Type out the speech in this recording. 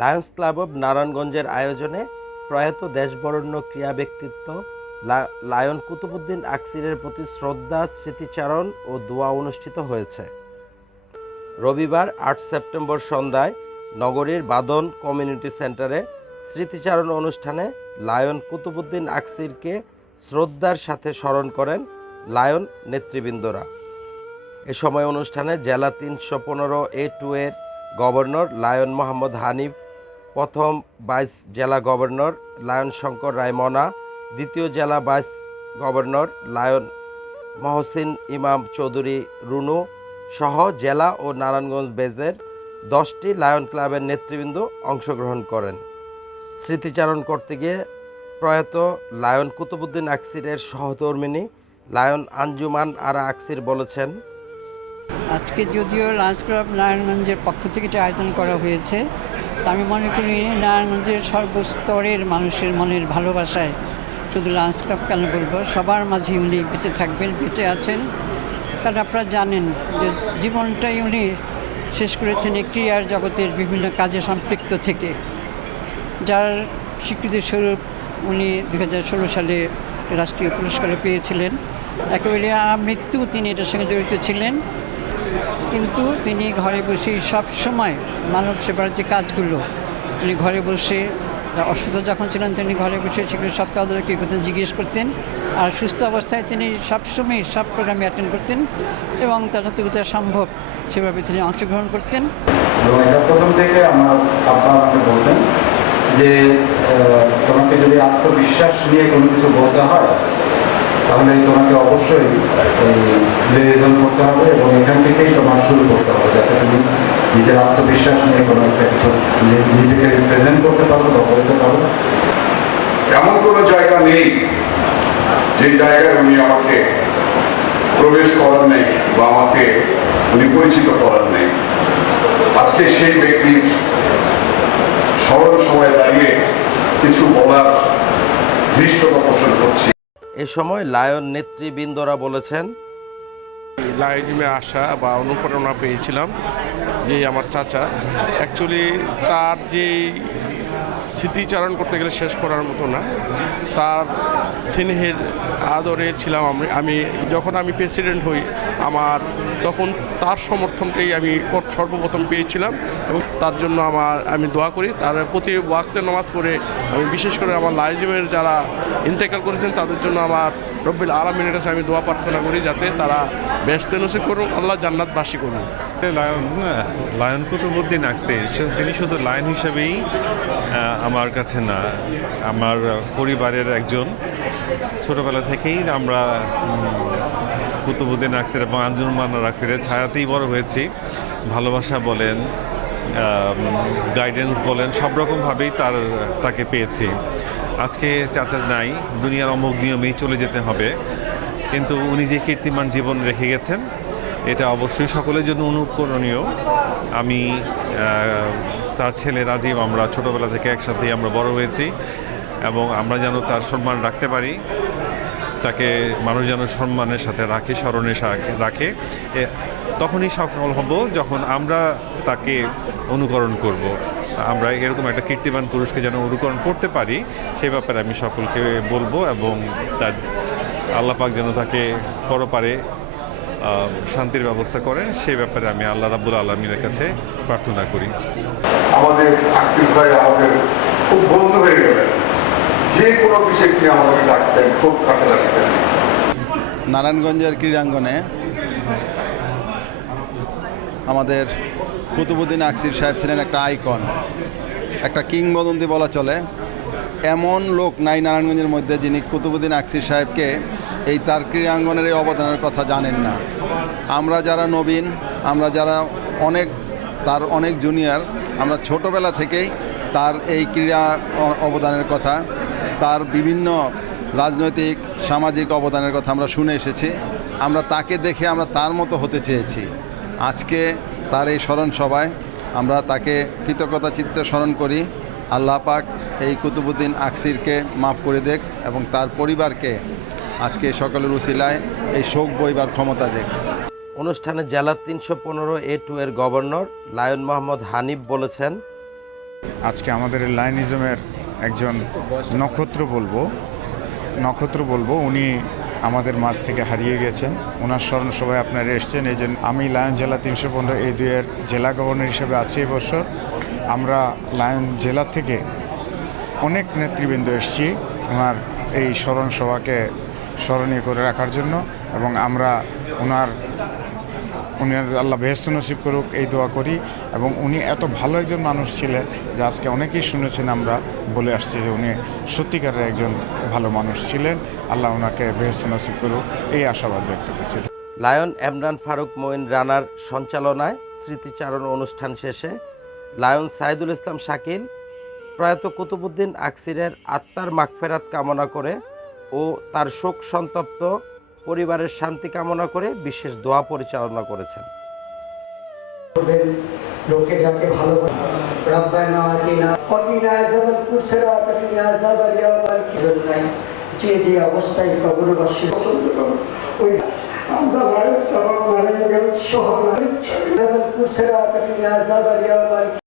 Lions club of নারায়ণগঞ্জের আয়োজনে প্রয়াত দেশবরণ্য ক্রীড়া ব্যক্তিত্ব লায়ন কুতুবুদ্দিন আকসিরের প্রতি শ্রদ্ধা, স্মৃতিচারণ ও দোয়া অনুষ্ঠিত হয়েছে। রবিবার আট সেপ্টেম্বর সন্ধ্যায় নগরীর বাদন কমিউনিটি সেন্টারে স্মৃতিচারণ অনুষ্ঠানে লায়ন কুতুবুদ্দিন আকসিরকে শ্রদ্ধার সাথে স্মরণ করেন লায়ন নেতৃবৃন্দরা। এ সময় অনুষ্ঠানে জেলা তিনশো পনেরো এ টু এর গভর্নর লায়ন মোহাম্মদ হানিফ প্রথম ভাইস জেলা গভর্নর লায়ন শঙ্কর রায়মনা দ্বিতীয় জেলা ভাইস গভর্নর লায়ন মহসিন ইমাম চৌধুরী রুনু সহ জেলা ও নারায়ণগঞ্জ বেজের দশটি লায়ন ক্লাবের নেতৃবৃন্দ অংশগ্রহণ করেন। স্মৃতিচারণ করতে গিয়ে প্রয়াত লায়ন কুতুবুদ্দিন আকসিরের সহধর্মিনী লায়ন আঞ্জুমান আরা আকসির বলেছেন, আজকে যদিও লাঞ্চ ক্লাব পক্ষ থেকে আয়োজন করা হয়েছে আমি মনে করি নারায়ণগঞ্জের সর্বস্তরের মানুষের মনের ভালোবাসায় শুধু লাঞ্চ ক্লাব কেন বলব? সবার মাঝে উনি বেঁচে থাকবেন, বেঁচে আছেন। কারণ আপনারা জানেন যে জীবনটাই উনি শেষ করেছেন এই ক্রিয়ার জগতের বিভিন্ন কাজে সম্পৃক্ত থেকে। যার স্বীকৃতি স্বরূপ উনি দু হাজার ষোলো সালে রাষ্ট্রীয় পুরস্কার পেয়েছিলেন। একেবারে মৃত্যু তিনি এটার সঙ্গে জড়িত ছিলেন। কিন্তু তিনি ঘরে বসে সব সময় মানব সেবার যে কাজগুলো, উনি ঘরে বসে অসুস্থ যখন ছিলেন, তিনি ঘরে বসে সেগুলো সব তাদেরকে করতেন জিজ্ঞেস করতেন। আর সুস্থ অবস্থায় তিনি সবসময় সব প্রোগ্রামে অ্যাটেন্ড করতেন এবং তার কোথায় সম্ভব সেভাবে তিনি অংশগ্রহণ করতেন। প্রথম থেকে আমার বলতেন যে তোমাকে যদি আত্মবিশ্বাস নিয়ে কোনো কিছু বলতে হয় তাহলে তোমাকে অবশ্যই রিভিশন করতে হবে এবং এখান থেকেই তোমার শুরু করতে হবে, যাতে তুমি নিজের আত্মবিশ্বাস নিয়ে কোনো একটা কিছু নিজেকে রিপ্রেজেন্ট করতে পারো বা বলতে পারো। এমন কোনো জায়গা নেই যে জায়গায় উনি আমাকে প্রবেশ করার নেই বা আমাকে উনি পরিচিত করার নেই। আজকে সেই ব্যক্তির স্মরণ সময় দাঁড়িয়ে কিছু বলার ধৃষ্টতা পোষণ করছি। এ সময় লায়ন নেতৃবৃন্দরা বলেছেন লায়নিমে আসা বা অনুপ্রেরণা পেয়েছিলাম যে আমার চাচা অ্যাকচুয়ালি তার যে স্মৃতিচারণ করতে গেলে শেষ করার মতো না, তার স্নেহের আদরে ছিলাম আমি আমি, যখন আমি প্রেসিডেন্ট হই, আমার তখন তার সমর্থনটাই আমি সর্বপ্রথম পেয়েছিলাম এবং তার জন্য আমার, আমি দোয়া করি। তার প্রতি ওয়াক্তের নামাজ পড়ে আমি বিশেষ করে আমার লাইজমের যারা ইন্তেকাল করেছেন, তাদের জন্য আমার রব্বিল আলমিনের কাছে আমি দোয়া প্রার্থনা করি যাতে তারা ব্যস্ত নসিব করুন আল্লাহ জান্নাত জান্নাতবাসী করুন লায়ন লায়ন কুতুবুদ্দিন আকসির তিনি শুধু লায়ন হিসেবেই আমার কাছে না, আমার পরিবারের একজন ছোটবেলা থেকেই আমরা কুতুবুদ্দিন আকসির এবং আঞ্জুমান আকসিরের ছায়াতেই বড় হয়েছি। ভালোবাসা বলেন গাইডেন্স বলেন, সব রকমভাবেই তার, তাকে পেয়েছি। আজকে চাচা নাই, দুনিয়ার অমুক নিয়মেই চলে যেতে হবে। কিন্তু উনি যে কীর্তিমান জীবন রেখে গেছেন, এটা অবশ্যই সকলের জন্য অনুকরণীয়। আমি তার ছেলে রাজীব, আমরা ছোটবেলা থেকে একসাথেই আমরা বড় হয়েছি। এবং আমরা যেন তার সম্মান রাখতে পারি, তাকে মানুষ যেন সম্মানের সাথে রাখে, স্মরণে সা- রাখে তখনই সফল হব যখন আমরা তাকে অনুকরণ করব। আমরা এরকম একটা কীর্তিমান পুরুষকে যেন অনুকরণ করতে পারি সেই ব্যাপারে আমি সকলকে বলব এবং তার আল্লাপাক যেন তাকে পরপারে শান্তির ব্যবস্থা করেন সেই ব্যাপারে আমি আল্লাহ রাবুল আলমিনের কাছে প্রার্থনা করি। আমাদের আমাদের খুব বন্ধু হয়ে গেলেন। যে কোনো বিষয় আমাদেরকে ডাকতেন, খুব কাছে রাখতেন নারায়ণগঞ্জের ক্রীড়াঙ্গনে আমাদের কুতুবুদ্দিন আকসির সাহেব ছিলেন একটা আইকন। একটা কিংবদন্তি বলা চলে। এমন লোক নাই নারায়ণগঞ্জের মধ্যে যিনি কুতুবুদ্দিন আকসির সাহেবকে এই তার ক্রীড়াঙ্গনের এই অবদানের কথা জানেন না। আমরা যারা নবীন, আমরা যারা অনেক, তার অনেক জুনিয়র আমরা ছোটোবেলা থেকেই তার এই ক্রীড়া অবদানের কথা তার বিভিন্ন রাজনৈতিক সামাজিক অবদানের কথা আমরা শুনে এসেছি। আমরা তাকে দেখে আমরা তার মতো হতে চেয়েছি। আজকে তার এই স্মরণ সভায় আমরা তাকে কৃতজ্ঞতা চিত্তে স্মরণ করি। আল্লাহ পাক এই কুতুবুদ্দিন আকসিরকে মাফ করে দেখ এবং তার পরিবারকে আজকে সকলের উসিলায় এই শোক বইবার ক্ষমতা দেখ। অনুষ্ঠানে জেলা তিনশো পনেরো এ টু এর গভর্নর লায়ন মোহাম্মদ হানিফ বলেছেন আজকে আমাদের লায়নিজমের একজন নক্ষত্র বলব নক্ষত্র বলব, উনি আমাদের মাঝ থেকে হারিয়ে গেছেন। ওনার স্মরণ সভায় আপনারা এসছেন, এই জন্য আমি লায়ন জেলা তিনশো পনেরো এই দুইয়ের জেলা গভর্নর হিসেবে আছি এবছর আমরা লায়ন জেলা থেকে অনেক নেতৃবৃন্দ এসেছি ওনার এই স্মরণ সভাকে স্মরণীয় করে রাখার জন্য এবং আমরা ওনার উনি আল্লাহ বেহস্ত নসিব করুক, এই দোয়া করি। এবং উনি এত ভালো একজন মানুষ ছিলেন যে আজকে অনেকেই শুনেছেন আমরা বলে আসছি যে উনি সত্যিকারের একজন ভালো মানুষ ছিলেন। আল্লাহ ওনাকে বেহস্ত নসিব করুক, এই আশাবাদ ব্যক্ত করছি। লায়ন এমরান ফারুক মঈন রানার সঞ্চালনায় স্মৃতিচারণ অনুষ্ঠান শেষে লায়ন সাইদুল ইসলাম শাকিল, প্রয়াত কুতুবুদ্দিন আকসিরের আত্মার মাগফেরাত কামনা করে ও তার শোক সন্তপ্ত পরিবারের শান্তি কামনা করে বিশেষ দোয়া পরিচালনা করেছেন। যে যে অবস্থায় আমরা মারা গেল সহ ইয়াউমাল